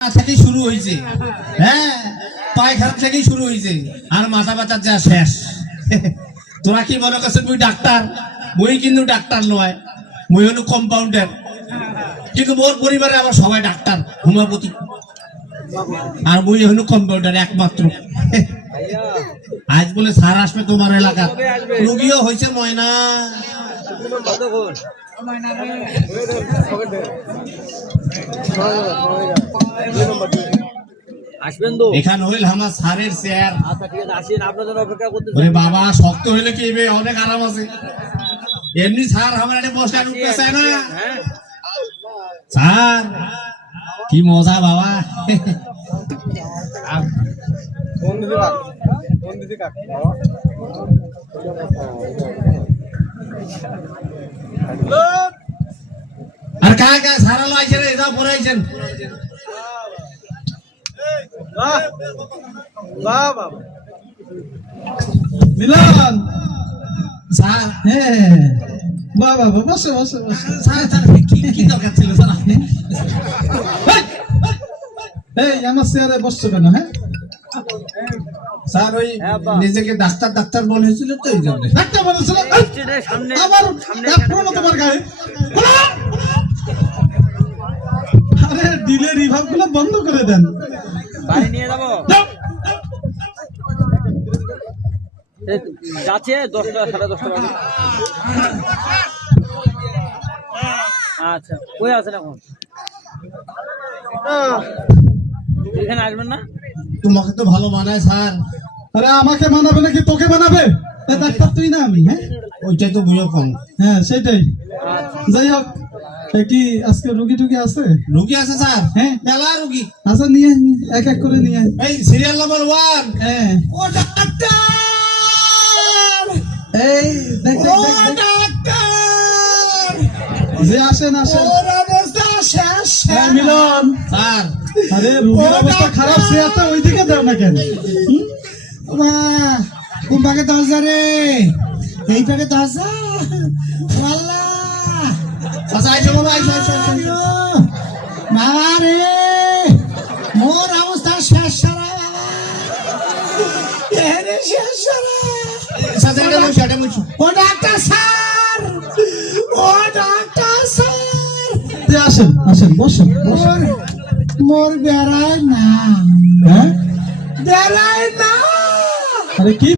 থেকে শুরু হয়েছে, হ্যাঁ পায়খানা থেকেই শুরু হয়েছে আর মাথা ব্যথার যা শেষ। তোরা কি মনে করছিস মুই ডাক্তার? মুই কিন্তু ডাক্তার নয়, মুই হলো কম্পাউন্ডার। কিন্তু মোর পরিবারে আমার সবাই ডাক্তার, হোমিওপ্যাথি, আর মুই হলো কম্পাউন্ডার একমাত্র। আজ বলে স্যার আসবে তোমার এলাকার, রোগীও হয়েছে ময়না। আসবেন তো এখানে হইল আমার স্যারের চেয়ার। আচ্ছা ঠিক আছে, আসেন, আপনাদের অপেক্ষা করতে বাবা শক্ত হইলে কি অনেক আরাম আছে। এমনি স্যার আমার একটা বসে উঠতে চায় না। স্যার কি মজা বাবা। আর কায় কায় সারা লাইছে রে, এসব পড়াইছেন। মিলন স্যার হ্যাঁ বাবা বসে বসে বসে স্যার স্যার কি দরকার ছিল স্যার আপনি? এই আমার চেয়ারে বসছো কেন? হ্যাঁ স্যার ওই নিজেকে ডাক্তার ডাক্তার মনে হয়েছিল তো এই জন্য। ডাক্তার বলেছিল সামনে আবার এখনো তোমার গায়ে। আরে ডিলের রিভাব গুলো বন্ধ করে দেন। বাড়ি নিয়ে যাবো, যাচ্ছে 10টা 10:30 বাজে। আচ্ছা কই আছেন এখন? এখানে আসবেন না? তোমাকে তো ভালো মানায় স্যার। আরে আমাকে মানাবে নাকি তোকে মানাবে? ডাক্তার তুই না আমি। হ্যাঁ ওইটাই তো বুঝো কম। হ্যাঁ সেটাই। আচ্ছা যাই হোক, কি আজকে রুগী টুগী আছে? রুগী আছে স্যার, হ্যাঁ মেলা রুগী। আচ্ছা নিয়ে এক এক করে নিয়ে আয়। এই সিরিয়াল নাম্বার 1। হ্যাঁ ও ডাক্তার, এই দেখ দেখ ও দেখ, দেখ। ডাক্তার, যে আসেন আসেন। ওর অবস্থা শেষ। হ্যাঁ মিলন, স্যার আরে রুগীর অবস্থা খারাপ, সে এত ওইদিকে দাও না কেন? মা কোন ভাগে দরজা রে? এই ভাগে দরজা। আল্লাহ আচ্ছা আইছো বাবা, আইছো আইছো আইছো। বাবা রে মোর অবস্থা শেষ সারা বাবা, এরে শেষ সারা। সাথে এটা মুছো। ও ডাক্তার স্যার, ও ডাক্তার স্যার। আসেন আসেন বসেন বসেন। মোর বেড়ায় না, হ্যাঁ বেড়ায় না। আরে কি